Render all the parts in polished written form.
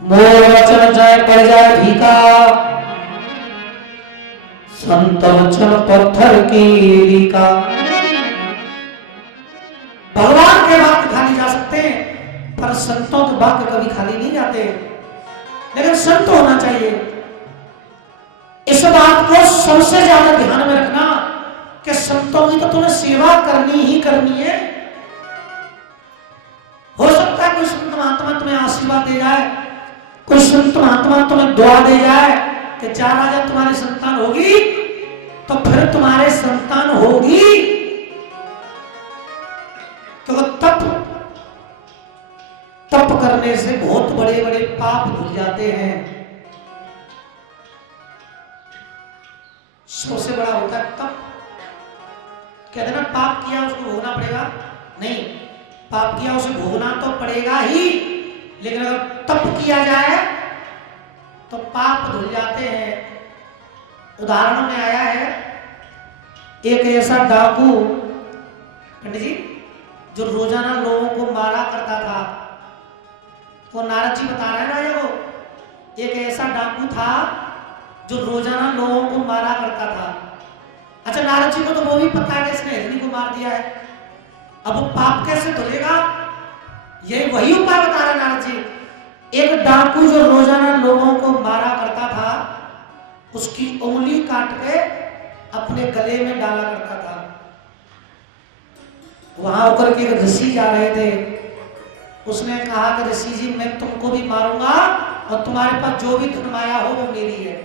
मोर वचन जय पड़ जाए भीका, संत वचन पत्थर की रीका। भगवान के वाक्य खाली जा सकते हैं, पर संतों के वाक्य कभी खाली नहीं जाते। लेकिन संत होना चाहिए। इस बात को सबसे ज्यादा ध्यान में रखना कि संतों की तो तुम्हें सेवा करनी ही करनी है। हो सकता है कोई संत महात्मा तुम्हें आशीर्वाद दे जाए, कोई संत महात्मा तुम्हें दुआ दे जाए कि 4 जब तुम्हारी संतान होगी तो फिर तुम्हारे संतान होगी, तो तप करने से बहुत बड़े बड़े पाप धुल जाते हैं। सबसे बड़ा होता है तप। कहते ना पाप किया उसको भोगना पड़ेगा, नहीं, पाप किया उसे भोगना तो पड़ेगा ही, लेकिन अगर तप किया जाए तो पाप धुल जाते हैं। उदाहरणों में आया है एक ऐसा डाकू पंडित जी जो रोजाना लोगों को मारा करता था। वो नारद जी बता रहे हैं ना, वो एक ऐसा डाकू था जो रोजाना लोगों को मारा करता था। अच्छा, नारद जी को तो वो भी पता है कि इसने हिरणी को मार दिया है, अब वो पाप कैसे धुलेगा? ये वही उपाय बता रहे नारद जी। एक डाकू जो रोजाना लोगों को मारा करता था, उसकी उंगली काट के अपने गले में डाला करता था। वहां होकर के एक ऋषि जा रहे थे, उसने कहा कि ऋषि जी मैं तुमको भी मारूंगा और तुम्हारे पास जो भी धन माया हो वो मेरी है।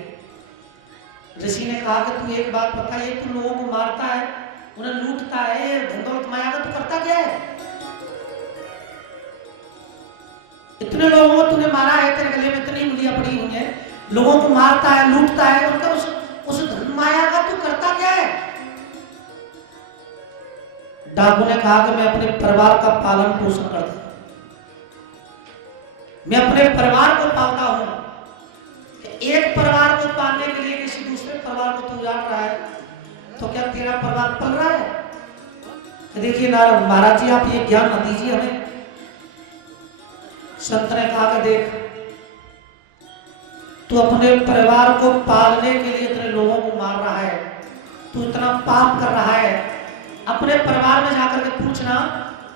ऋषि ने कहा कि तू एक बात बता, ये तू लोगों को मारता है, उन्हें लूटता है, धन दौलत माया का तू करता क्या है? इतने लोगों को तूने मारा है, तेरे गले में इतनी उंगलियां पड़ी हुई हैं, लोगों को मारता है, लूटता है, उनका उस धन माया का तू करता क्या है? डाकू ने कहा कि मैं अपने परिवार का पालन पोषण करता हूं, मैं अपने परिवार को पालता हूं। एक परिवार को पालने के लिए किसी दूसरे परिवार को तू उजाड़ रहा है, तो क्या तेरा परिवार पल रहा है? देखिए नारद महाराज जी, आप ये ज्ञान न दीजिए हमें। संत ने कहा कि देख, तू अपने परिवार को पालने के लिए इतने लोगों को मार रहा है, तू इतना पाप कर रहा है, अपने परिवार में जाकर के पूछना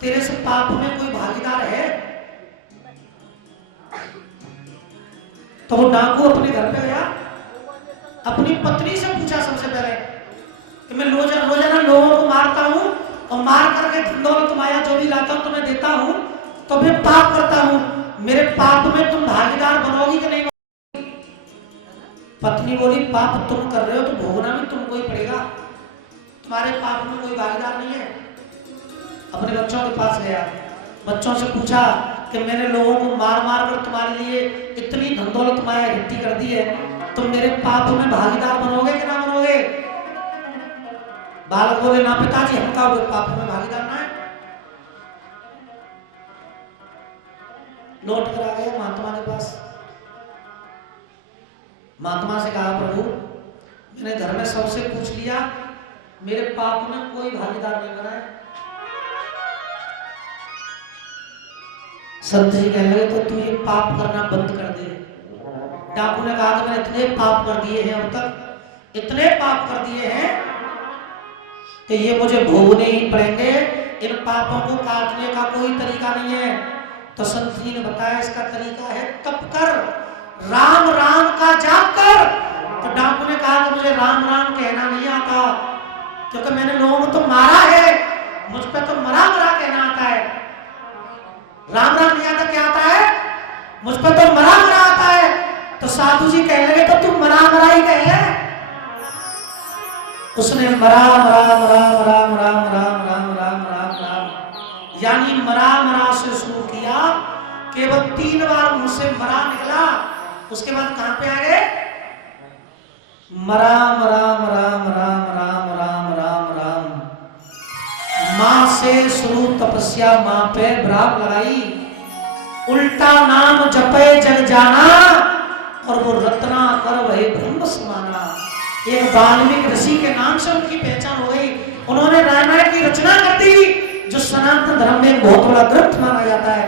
तेरे से पाप में कोई भागीदार है? तो वो डाकू अपने घर पे गया, अपनी पत्नी से पूछा सबसे पहले कि मैं रोजाना लोगों को मारता हूं और मार करके दौलत माया जो भी लाता हूं तुम्हें देता हूं, तो मैं पाप करता हूं, मेरे पाप में तुम भागीदार बनोगी कि नहीं बनोगी? पत्नी बोली पाप तुम कर रहे हो तो भोगना भी तुमको ही पड़ेगा, तुम्हारे पाप में कोई भागीदार नहीं है। अपने बच्चों के पास गया, बच्चों से पूछा कि मैंने लोगों को मार मार कर तुम्हारे लिए इतनी धन दौलत माया इकट्ठी कर दी है, तुम मेरे पाप में भागीदार बनोगे कि ना बनोगे? बालक बोले ना पिताजी, हम का पाप में भागीदार ना है। लौट कर आ गया महात्मा के पास। महात्मा से कहा प्रभु, मैंने घर में सबसे पूछ लिया, मेरे पाप में कोई भागीदार नहीं बना है। संत जी कहने लगे तो तू ये पाप करना बंद कर दे। डाकू ने कहा कि मैंने इतने पाप कर दिए हैं, अब तक इतने पाप कर दिए हैं कि ये मुझे भोगने ही पड़ेंगे, इन पापों को काटने का कोई तरीका नहीं है। तो संत जी ने बताया इसका तरीका है तप कर, राम राम का जाप कर। तो डाकू ने कहा कि मुझे राम राम कहना नहीं आता, क्योंकि मैंने लोगों को तो मारा है, मुझ पर तो मरा मरा कहना आता है। राम राम नहीं आता, क्या आता है? मुझ पर तो मरा मरा आता है। तो साधु जी कहने लगे तो तू मरा मरा ही कहे। उसने मरा मरा मरा मरा मरा मरा मरा मरा मरा मरा यानी मरा मरा से शुरू किया, केवल 3 बार मुंह से मरा निकला, उसके बाद कहां पे आ गए? मरा मरा मरा मरा मरा मरा मरा मरा। मां से शुरू तपस्या, मां पे ब्राह्म लगाई, उल्टा नाम जपे जग जाना, और वो रत्ना कर वही ब्रह्म समाना। एक वाल्मीकि ऋषि के नाम से उनकी पहचान हो गई। उन्होंने रामायण की रचना कर दी, जो सनातन धर्म में बहुत बड़ा ग्रंथ माना जाता है।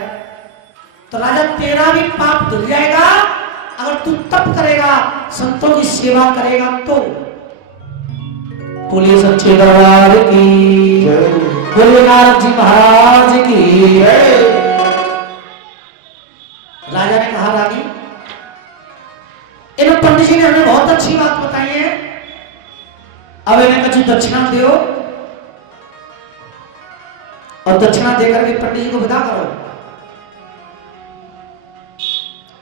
तो राजा तेरा भी पाप धुल जाएगा अगर तू तप करेगा, संतों की सेवा करेगा तो। बोलिए सच्चे दरबार की, बोलिए नारद जी महाराज की। राजा ने कहा रानी, इन पंडित जी ने हमें बहुत अच्छी बात बताई है, अब इन्हें कुछ दक्षिणा दो और दक्षिणा देकर के पंडित जी को विदा करो।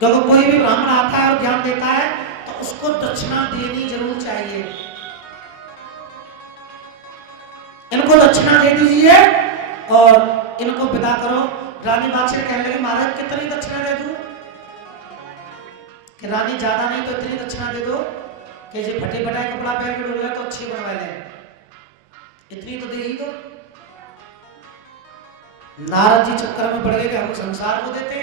क्योंकि कोई भी ब्राह्मण आता है और ज्ञान देता है तो उसको दक्षिणा देनी जरूर चाहिए। इनको दक्षिणा दे दीजिए और इनको विदा करो। रानी बादशाह कहने लगी, महाराज कितनी दक्षिणा दे दूं? कि रानी ज्यादा नहीं तो इतनी दक्षिणा दे दो कि जो फटे फटाए कपड़ा पहन के डोला तो अच्छी बनवा लें, इतनी तो दे ही दो। नारद जी चक्कर में पड़ गए कि हम संसार को देते,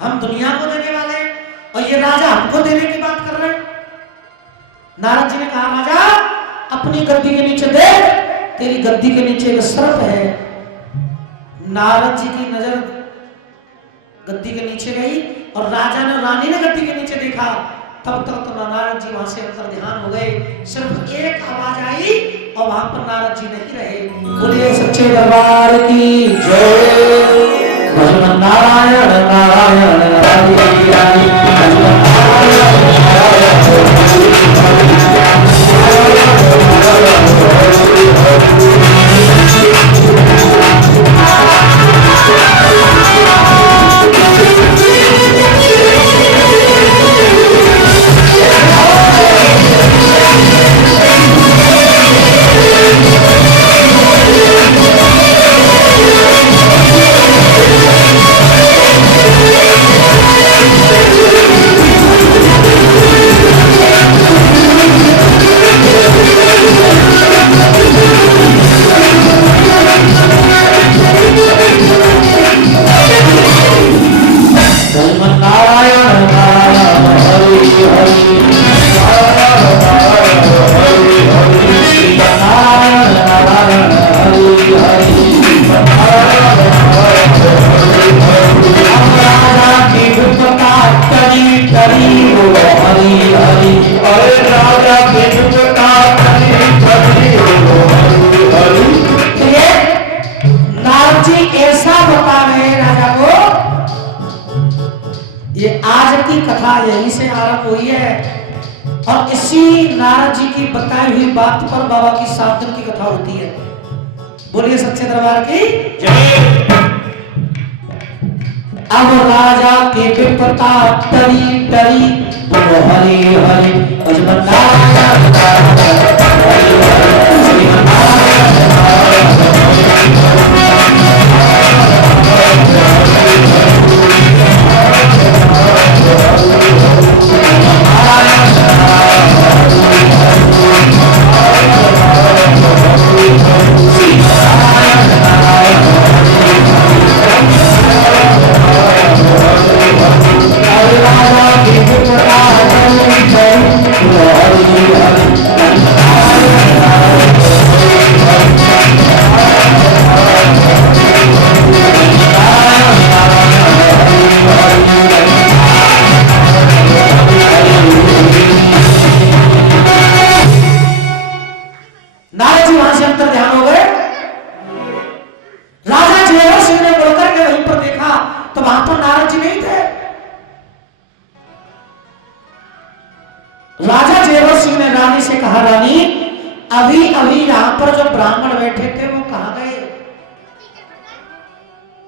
हम दुनिया को देने वाले और ये राजा हमको देने की बात कर रहे हैं। नारद जी ने कहा, राजा अपनी गद्दी के नीचे देख, तेरी गद्दी के नीचे एक सर्प है। नारद जी की नजर गद्दी के नीचे गई और राजा ने रानी ने गद्दी के नीचे देखा। तब तक तो नारद जी वहां से अंतर ध्यान हो गए। सिर्फ एक आवाज आई और वहां पर नारद जी नहीं रहे। बोलिए सच्चे दरबार की जय। नारायण नारायण हरि हरि यहीं से आरंभ हुई है और इसी नारद जी की बताई हुई बात पर बाबा की 7 दिन की कथा होती है। बोलिए सच्चे दरबार की जय। अब राजा के विपता टरी टरी, बोलो हरि हरि भजन नारायण हरि हरि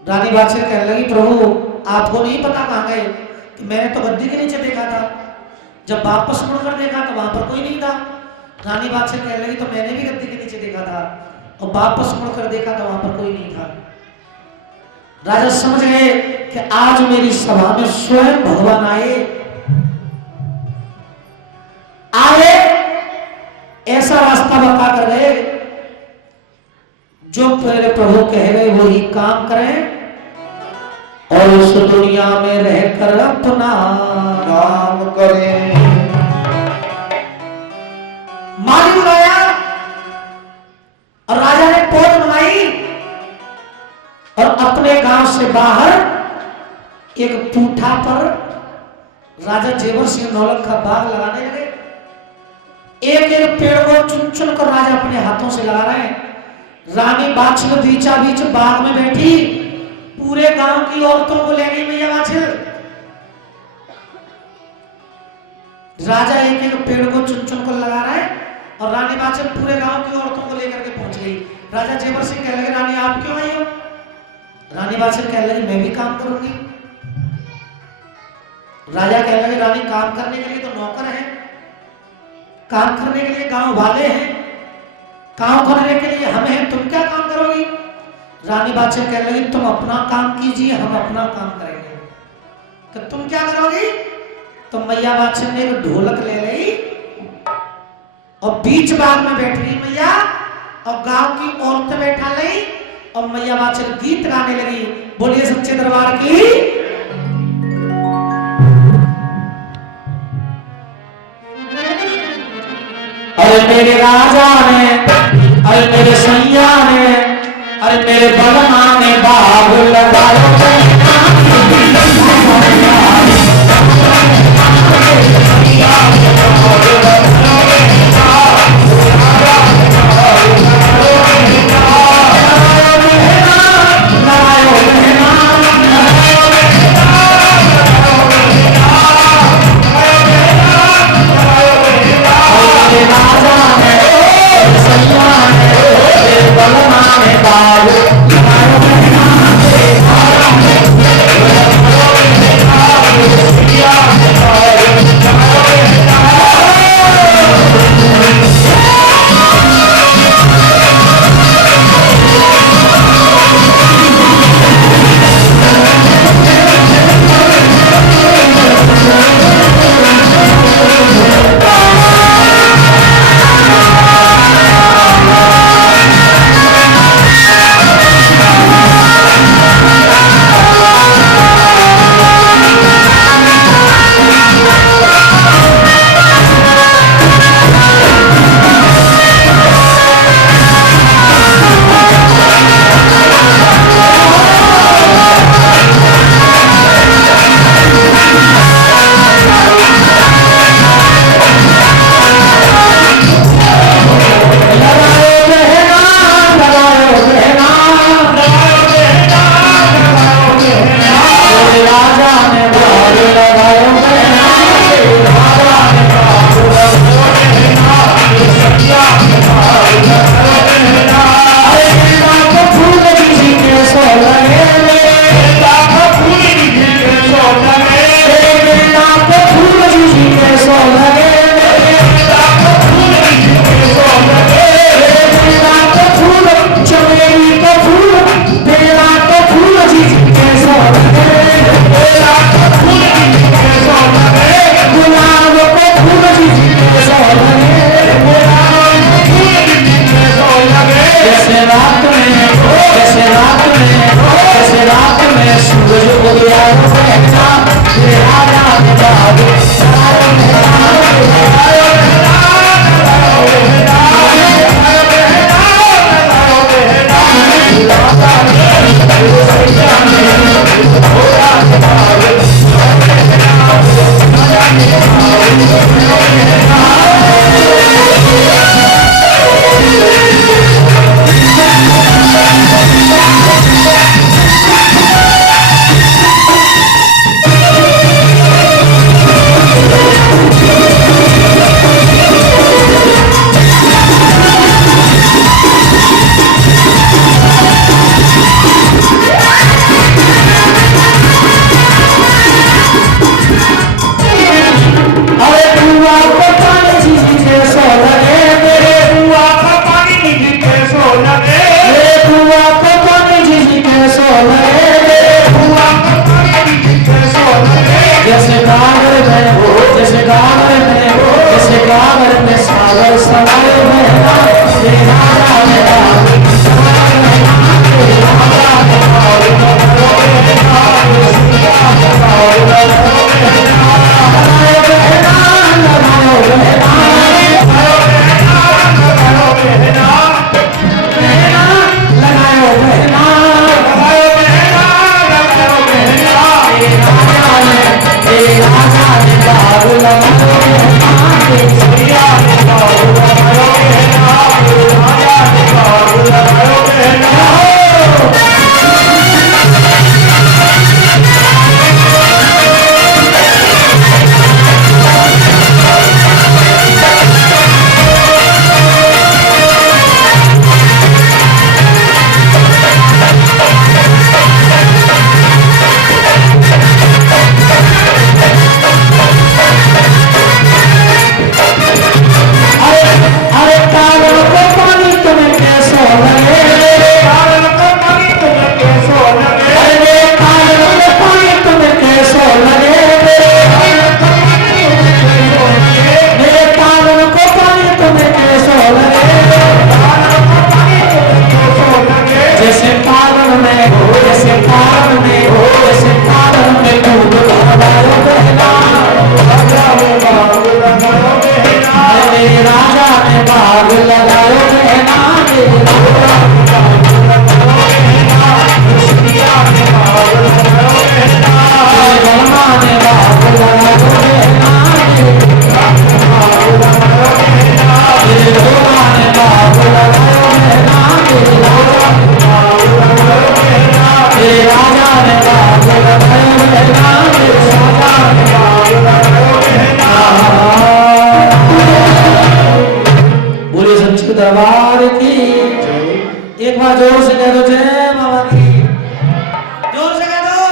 रानी बादशाह कहने लगी, प्रभु आपको नहीं पता कहां गए? कि मैंने तो गद्दी के नीचे देखा था, जब वापस मुड़कर देखा तो वहां पर कोई नहीं था। रानी बादशाह कहने लगी, तो मैंने भी गद्दी के नीचे देखा था और वापस मुड़कर देखा तो वहां पर कोई नहीं था। राजा समझ गए कि आज मेरी सभा में स्वयं भगवान आए ऐसा रास्ता बता कर गए, जो मेरे प्रभु कह रहे वही काम करें और उस दुनिया में रहकर अपना नाम करें। माली बुलाया और राजा ने पोत बनाई और अपने गांव से बाहर एक पूठा पर राजा जेवर सिंह नौलख का बाग लगाने लगे। एक एक पेड़ को चुन चुन कर राजा अपने हाथों से लगा रहे हैं। रानी बाछिल बीचा बीच बाग में बैठी पूरे गांव की औरतों को ले गई मैया बाछिल। राजा एक एक पेड़ को चुन चुन कर लगा रहा है और रानी बाछिल पूरे गांव की औरतों को लेकर के पहुंच गई। राजा जेवर सिंह कहने लगे रानी आप क्यों आई हो? रानी बाछिल कहने लगी मैं भी काम करूंगी। राजा कहने लगे रानी काम करने के लिए तो नौकर है, काम करने के लिए गांव वाले हैं, काम करने के लिए हम हैं, तुम क्या काम करोगी? रानी बादशाह कहने लगी तुम अपना काम कीजिए हम अपना काम करेंगे। कि तुम क्या करोगी? तो मैया बादशाह ने एक ढोलक ले ली और बीच बाग में बैठ गई मैया और गांव की औरतें बैठा ली और मैया बादशाह गीत गाने लगी। बोलिए सच्चे दरबार की। अरे मेरे राजा ने, अरे मेरे सैया ने, अरे मेरे बलमा ने बाग लगाया। लगाओ राजा ने बाग लगायो सिया ने बाग लगायो राजा ने बाग लगायो दरबार की एक बार जोर से कह दो जय बाबा की जोर से कह दो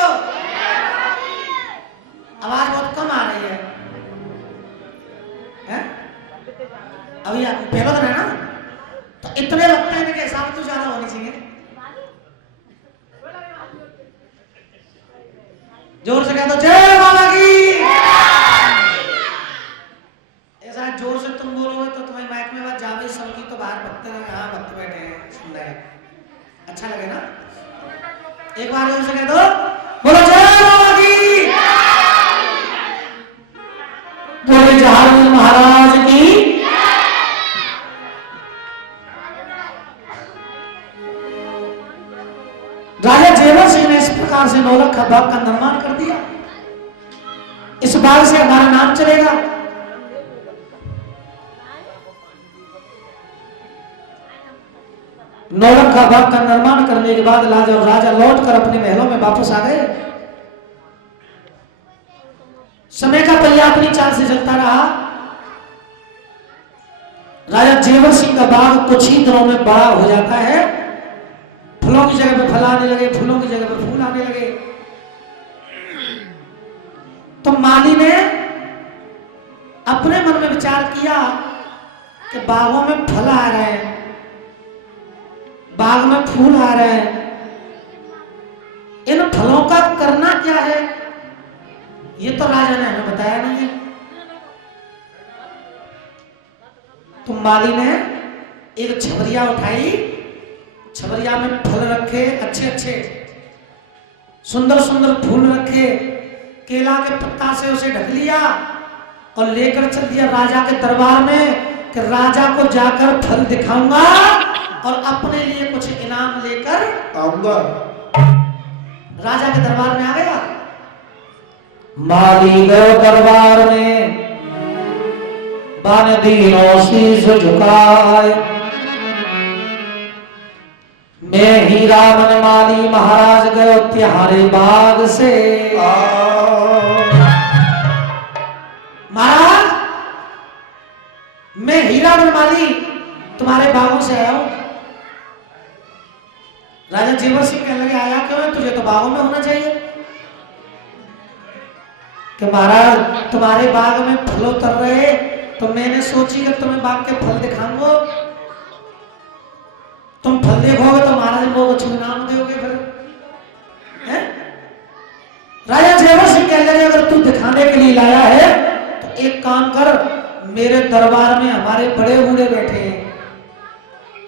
आवाज बहुत कम आ रही है अभी पहला दिन है ना तो इतने वक्त है इनके हिसाब तो ज्यादा होनी चाहिए जोर से कह दो जय बाबा की ऐसा जोर से तुम बोलोगे तो तुम्हारी माइक में बात जावे सबकी तो बाहर भक्त हैं यहाँ भक्त बैठे हैं सुन रहे हैं अच्छा लगे ना एक बार जोर से कह दो बोलो जय बाबा की बोले जहांगीर महाराज की राजा जेवर सिंह ने इस प्रकार से नौलखा बाग का निर्माण कर दिया इस बाग से हमारा नाम चलेगा नौलखा बाग का निर्माण करने के बाद राजा लौटकर अपने महलों में वापस आ गए समय का पहिया अपनी चाल से चलता रहा राजा जेवर सिंह का बाग कुछ ही दिनों में बड़ा हो जाता है फूलों की जगह पर फल आने लगे फूलों की जगह पर फूल आने लगे तो माली ने अपने मन में विचार किया कि बागों में फल आ रहे हैं बाग में फूल आ रहे हैं इन फलों का करना क्या है ये तो राजा ने हमें बताया नहीं है तो माली ने एक छबरिया उठाई छबरिया में फल रखे अच्छे अच्छे सुंदर सुंदर फूल रखे केला के पत्ता से उसे ढक लिया और लेकर चल दिया राजा के दरबार में कि राजा को जाकर फल दिखाऊंगा और अपने लिए कुछ इनाम लेकर आऊंगा राजा के दरबार में आ गया माली गए दरबार में बान दीनों शीश झुकाए मैं हीरा मन माली महाराज गयो तिहारे बाग से महाराज मैं हीरा मन माली तुम्हारे बागों से आया हूं राजा जेवर सिंह कहने लगे आया क्यों है तुझे तो बागों में होना चाहिए कि महाराज तुम्हारे बाग में फल उतर रहे तो मैंने सोची कि तुम्हें बाग के फल दिखाऊंगा तुम फल देखोगे तो महाराज लोग अच्छे इनाम दोगे फिर है? राजा जेवर सिंह कहने लगे अगर तू दिखाने के लिए लाया है तो एक काम कर मेरे दरबार में हमारे बड़े बूढ़े बैठे हैं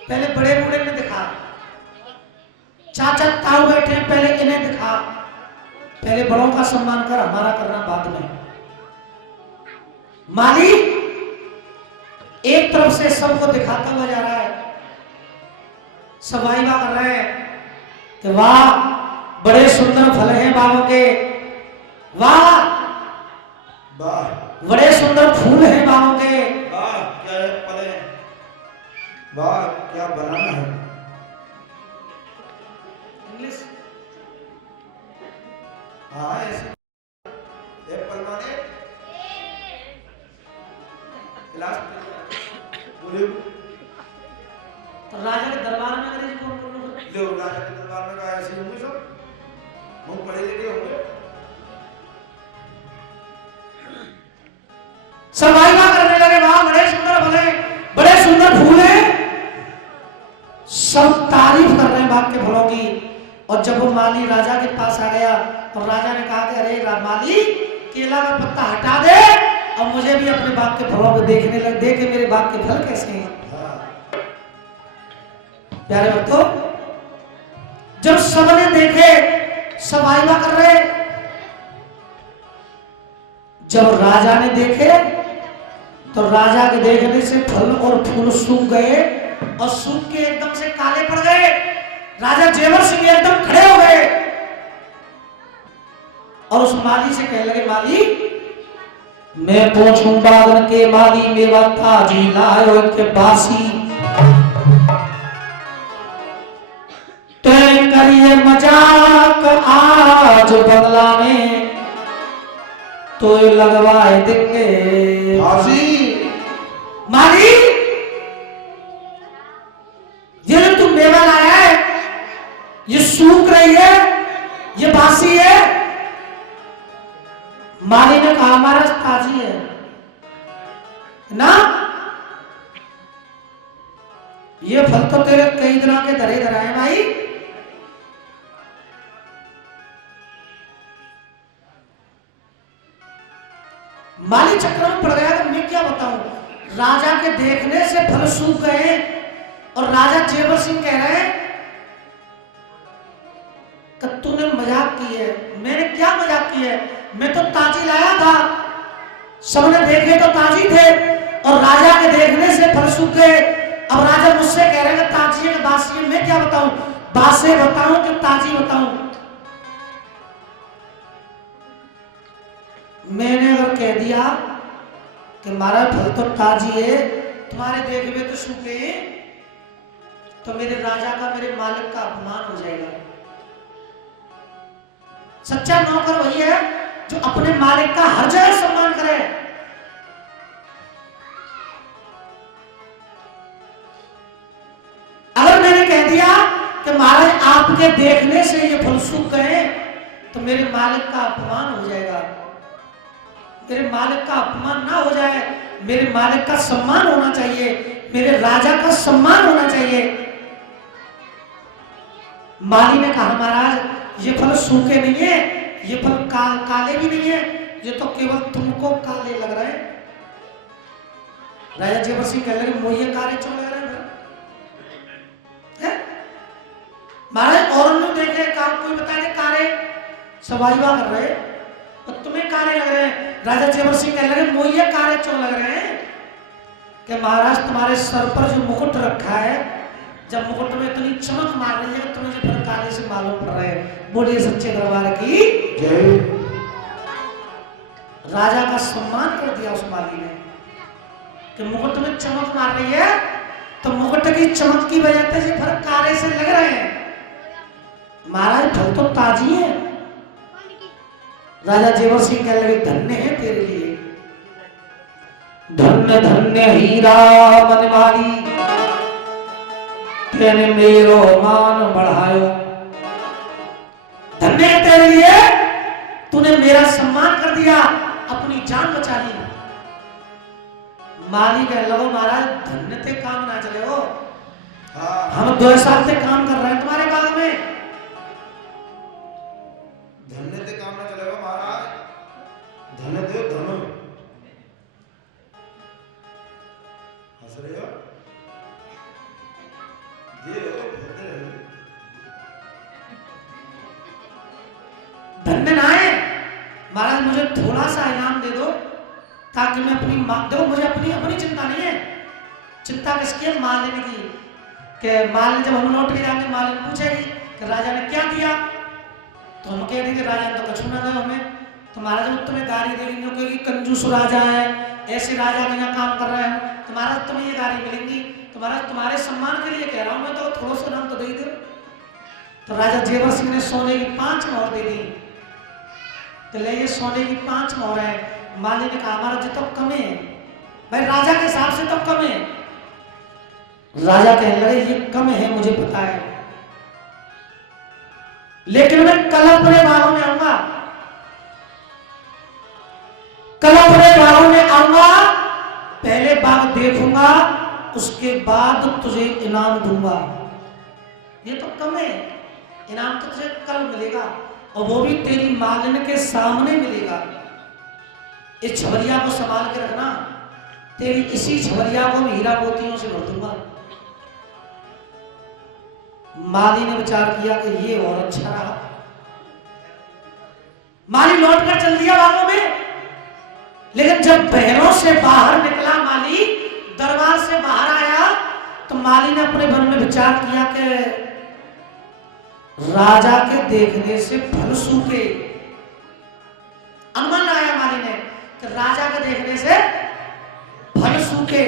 पहले बड़े बूढ़े ने दिखा चाचा ताऊ बैठे हैं पहले इन्हें दिखा पहले बड़ों का सम्मान कर हमारा करना बाद में माली एक तरफ से सबको दिखाता हुआ जा रहा है सब वाह कर रहे हैं कि वाह बड़े सुंदर फल हैं बागों के वाह बड़े सुंदर फूल हैं बाहों के। वाह क्या पले, वाह क्या बनाना है। इंग्लिश हाँ ऐसे एप्पल माने क्लास बोलिए। तो राजा के दरबार में अंग्रेजी कौन बोल रहा है? लो राजा के दरबार में क्या ऐसे होंगे सब, हम पढ़े लिखे होंगे। सर्वाइवा करने लगे, वहां बड़े सुंदर फल हैं, बड़े सुंदर फूल हैं, सब तारीफ कर रहे हैं बाग के फलों की। और जब वो माली राजा के पास आ गया और राजा ने कहा कि अरे माली केला का पत्ता हटा दे और मुझे भी अपने बाग के फलों को देखने लग, देखे मेरे बाग के फल कैसे हैं। प्यारे भक्तों, जब सबने देखे सर्वाइवा कर रहे, जब राजा ने देखे तो राजा के देखने से फल और फूल सूख गए और सूख के एकदम से काले पड़ गए। राजा जेवर सिंह एकदम खड़े हो गए और उस माली से कहने लगे, माली मैं पूछूं बागन के माली मेवा ताजी लायो के बासी, तय करिए मजाक आज बंगला में तो लगवाए देंगे फांसी। माली ये जो तुम मेवा लाया है ये सूख रही है, ये बासी है। माली ने कहा हमारा ताजी है ना, ये फल तो तेरे कई दिनों के धरे धरा है भाई। माली चक्कर में पड़ गया कि मैं क्या बताऊं, राजा के देखने से फल सूख गए और राजा जेवर सिंह कह रहे हैं कि तूने मजाक की है। मैंने क्या मजाक की है, मैं तो ताजी लाया था, सबने देखे तो ताजी थे और राजा के देखने से फल सूख गए। अब राजा मुझसे कह रहे हैं कि ताजी है कि बासी है, मैं क्या बताऊं, बासे बताऊं कि ताजी बताऊं। मैंने अगर कह दिया कि हमारा फल तो ताजी है, तुम्हारे देखे हुए तो सूखे, तो मेरे राजा का, मेरे मालिक का अपमान हो जाएगा। सच्चा नौकर वही है जो अपने मालिक का हर जगह सम्मान करे। अगर मैंने कह दिया कि महाराज आपके देखने से ये फल सूख गए तो मेरे मालिक का अपमान हो जाएगा। मेरे मालिक का अपमान ना हो जाए, मेरे मालिक का सम्मान होना चाहिए, मेरे राजा का सम्मान होना चाहिए। माली ने कहा महाराज ये फल सूखे नहीं है, ये फल काले भी नहीं है, ये तो केवल तुमको काले लग रहे हैं। राजा जेवर सिंह कह रहे मुझे काले क्यों लग रहे हैं? महाराज और ने देखे काम कोई बता दे काले सवाईवा कर रहे तो तुम्हें काले लग रहे हैं। राजा जेवर सिंह कह रहे मुझे काले क्यों लग रहे हैं? कि महाराज तुम्हारे सर पर जो मुकुट रखा है, जब मुकुट में इतनी चमक मार रही है तुम्हें जो फिर काले से मालूम पड़ रहे हैं। बोलिए सच्चे दरबार की जय। राजा का सम्मान कर दिया उस माली ने कि मुकुट में चमक मार रही है तो मुकुट की चमक की वजह से फिर काले से लग रहे हैं। महाराज फल तो ताजी है। राजा जेवर सिंह कह लगे धन्य है तेरे लिए, धन्य धन्य हीरा मनमाली, तेने मेरो मान बढ़ायो। धन्य है तेरे लिए, तूने मेरा सम्मान कर दिया, अपनी जान बचा ली। माली कह लगो महाराज धन्य थे काम ना चले हो, हम 2 साल से काम कर रहे हैं तुम्हारे बाग में, धन्य थे काम ना चलेगा महाराज, धन्य दे धनो। हंस रहे हो? धन्य ना है महाराज, मुझे थोड़ा सा इनाम दे दो ताकि मैं अपनी मां, देखो मुझे अपनी अपनी चिंता नहीं है, चिंता किसकी है? माल लेने की। कि माल जब हम लौट के जाते माल पूछेगी कि राजा ने क्या दिया, तो हम कह देंगे राजा ने तो कुछ ना दिया हमें, तो तो महाराज जब तुम्हें गाली देंगे क्योंकि कंजूस राजा है, ऐसे राजा के यहाँ काम कर रहे हो, तुम्हारा तुम्हें ये गाली मिलेंगी। तुम्हारा तुम्हारे सम्मान के लिए कह रहा हूँ मैं, तो थोड़ा सा नाम तो दे दो। तो राजा जेवर सिंह ने सोने की 5 मोहर दे दी। तो ले ये सोने की 5 मोहर है। माली ने कहा हमारा जी तो कम है भाई, राजा के हिसाब से तो कम है। राजा कहने लगे ये कम है मुझे पता है, लेकिन मैं कल अपने बागों में आऊंगा, कल अपने बागों में आऊंगा, पहले बाग देखूंगा, उसके बाद तुझे इनाम दूंगा। ये तो कम है, इनाम तो तुझे कल मिलेगा, और वो भी तेरी मालिन के सामने मिलेगा। इस छबरिया को संभाल के रखना, तेरी इसी छबरिया को हीरा मोतियों से भर दूंगा। माली ने विचार किया कि ये और अच्छा रहा। माली लौट कर चल दिया बागों में, लेकिन जब बहरों से बाहर निकला माली, दरबार से बाहर आया, तो माली ने अपने मन में विचार किया कि राजा के देखने से फल सूखे। अनुमान लगाया माली ने कि राजा के देखने से फल सूखे।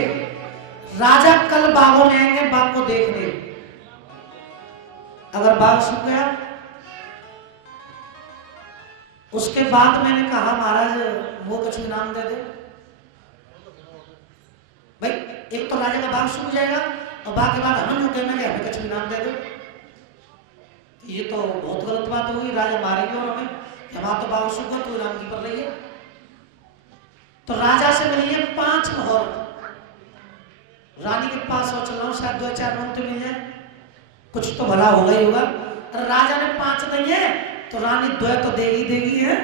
राजा कल बागों में आएंगे बाग को देखने, अगर बाग सूख गया, उसके बाद मैंने कहा महाराज वो कुछ इनाम दे दे भाई। एक तो राजा का बाग सूख जाएगा, और बाग के बाद हम लोग कहना हमें कुछ इनाम दे दो। ये तो बहुत गलत बात होगी, राजा मारेंगे और हमें, हमारा तो बाग सूख गया तो इनाम की पर रही है। तो राजा से मिली है 5 मोहर। रानी के पास और चल रहा हूँ, शायद 2-4 मंत्र मिल जाए, कुछ तो भला होगा ही होगा। राजा ने 5 नहीं है तो रानी 2 तो देगी है।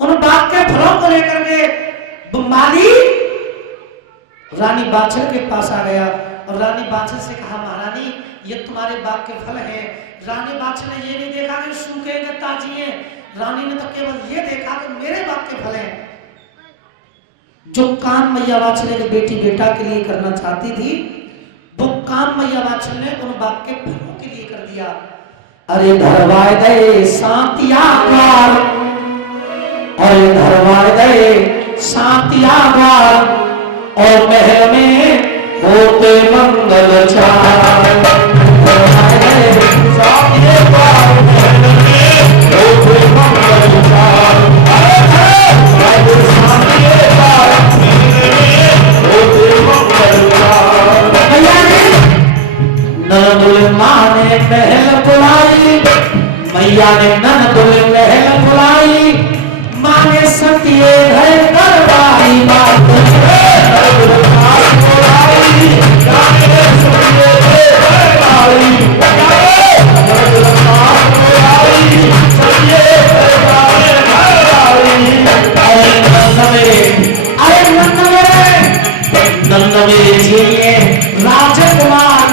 उन बाग के फलों को लेकर के माली रानी बाछड़ के पास आ गया, और रानी बाछड़ से कहा महारानी ये तुम्हारे बाग के फल हैं। रानी बाछड़ ने ये नहीं देखा कि सूखे के ताजी हैं, रानी ने तो केवल ये देखा कि मेरे बाग के फल हैं। जो काम मैया बाछड़ के बेटी बेटा के लिए करना चाहती थी, वो काम मैया बाछड़ ने उन बाग के फलों के लिए कर दिया। अरे धरवाए दे शांतियागार, अरे धरवाए दे शांतियागार, और महल में होते मंगल चार। धरवाए दे शांतियागार, महल में होते मंगल चार। धरवाए दे शांतियागार, होते मंगल चार। ननदुल माने महल बुलाई, मैया ने ननदुल महल बुलाई, माने सतिये घर करवाई बात। ननदुल माने बुलाई, माने सतिये घर करवाई, ननदुल माने बुलाई, सतिये घर करवाई। अरे नंद मेरे जिए राजकुमार,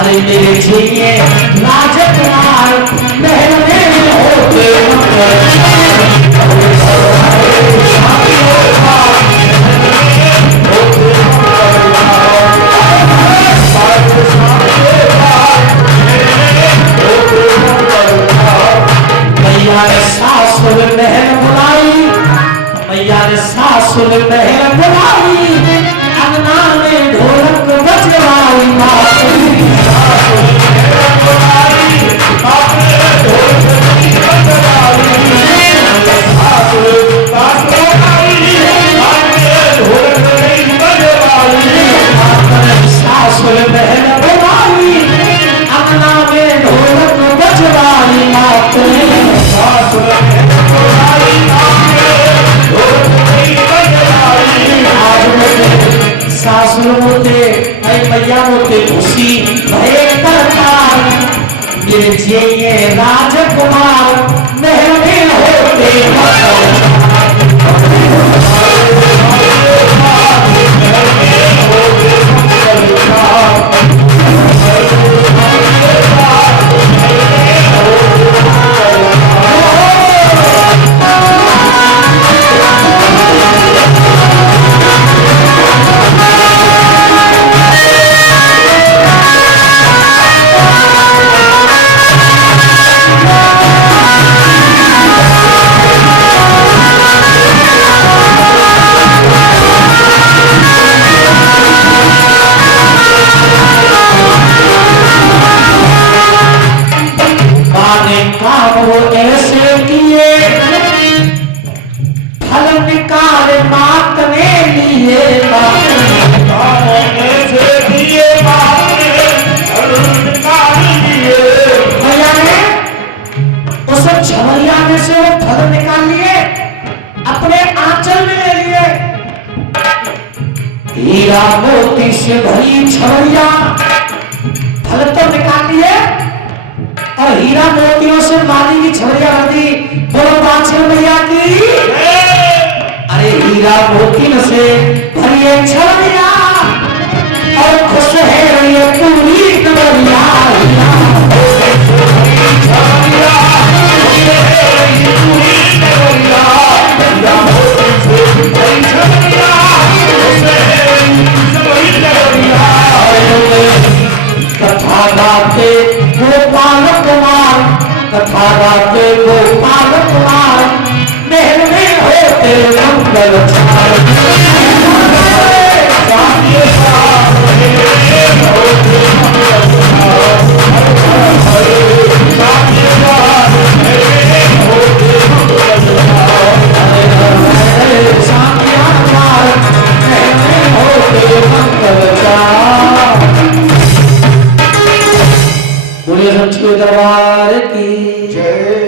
अरे मेरे जिए राजकुमार, महल में होते मंगल चार। मैया ने सासुर महल बुलाई, मैया ने सासुर महल बुलाई, अंगना में ढोलक बजवाई सासुर महल बुलाई, अंगना में ढोलक बजवाई मात। आज हीरा मोती से भरी छवैया, फल तो निकाल लिए और हीरा मोतियों से माली की छवैया भर दी। बोलो बादशाह मैया की। अरे हीरा मोती से भरी है छवैया और खुश है ये पूरी नगरिया। कथा गाते गोपाल कुमार, कथा गाते गोपाल कुमार, महल में होते मंगल।